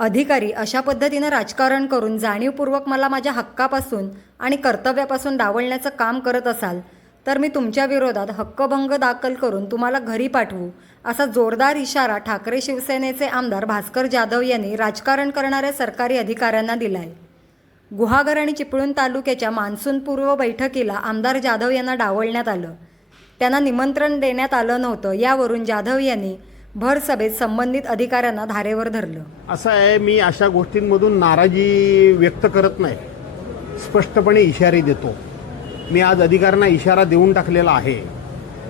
अधिकारी अशा पद्धतीनं राजकारण करून जाणीवपूर्वक मला माझ्या हक्कापासून आणि कर्तव्यापासून डावलण्याचं काम करत असाल तर मी तुमच्या विरोधात हक्कभंग दाखल करून तुम्हाला घरी पाठवू असा जोरदार इशारा ठाकरे शिवसेनेचे आमदार भास्कर जाधव यांनी राजकारण करणाऱ्या सरकारी अधिकाऱ्यांना दिलाय. गुहागर आणि चिपळूण तालुक्याच्या मान्सूनपूर्व बैठकीला आमदार जाधव यांना डावलण्यात आलं. त्यांना निमंत्रण देण्यात आलं नव्हतं यावरून जाधव यांनी भर सभेत संबंधित अधिकाऱ्यांना धारेवर धरलं. असं आहे मी अशा गोष्टींमधून नाराजी व्यक्त करत नाही. स्पष्टपणे इशारे देतो. मी आज अधिकाऱ्यांना इशारा देऊन टाकलेला आहे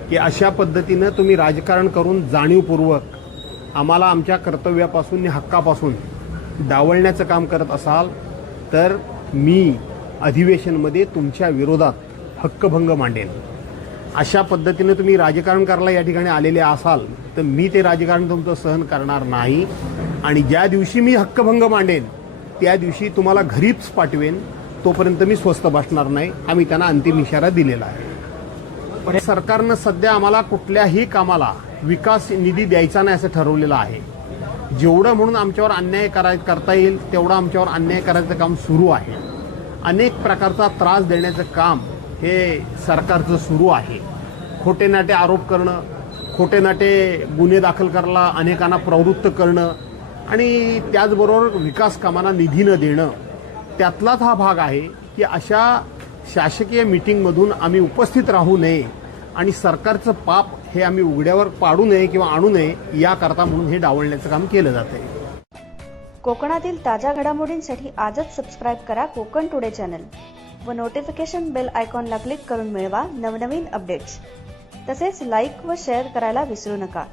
की अशा पद्धतीनं तुम्ही राजकारण करून जाणीवपूर्वक आम्हाला आमच्या कर्तव्यापासून आणि हक्कापासून डावलण्याचं काम करत असाल तर मी अधिवेशनमध्ये तुमच्या विरोधात हक्कभंग मांडेन. अशा पद्धतीने तुम्ही राजकारण करायला या ठिकाणी आलेले असाल तर मी ते राजकारण तुमचं सहन करणार नाही. आणि ज्या दिवशी मी हक्कभंग मांडेन त्या दिवशी तुम्हाला घरीच पाठवेन तोपर्यंत मी स्वस्त बसणार नाही. आम्ही त्यांना अंतिम इशारा दिलेला आहे. पण सरकारनं सध्या आम्हाला कुठल्याही कामाला विकास निधी द्यायचा नाही असं ठरवलेलं आहे. जेवढं म्हणून आमच्यावर अन्याय कराय करता येईल तेवढं आमच्यावर अन्याय करायचं काम सुरू आहे. अनेक प्रकारचा त्रास देण्याचं काम हे सरकारचं सुरू आहे. खोटे नाटे आरोप करणं खोटे नाटे गुन्हे दाखल करायला अनेकांना प्रवृत्त करणं आणि त्याचबरोबर विकास कामांना निधी न देणं त्यातलाच हा भाग आहे की अशा शासकीय मिटिंगमधून आम्ही उपस्थित राहू नये आणि सरकारचं पाप हे आम्ही उघड्यावर पाडू नये किंवा आणू नये याकरता म्हणून हे डावलण्याचं काम केलं जात आहे कोकणातील ताज्या घडामोडींसाठी आजच सबस्क्राईब करा कोकण टुडे चॅनल व नोटिफिकेशन बेल आयकॉनला क्लिक करून मिळवा नवनवीन अपडेट्स तसेच लाईक व शेअर करायला विसरू नका.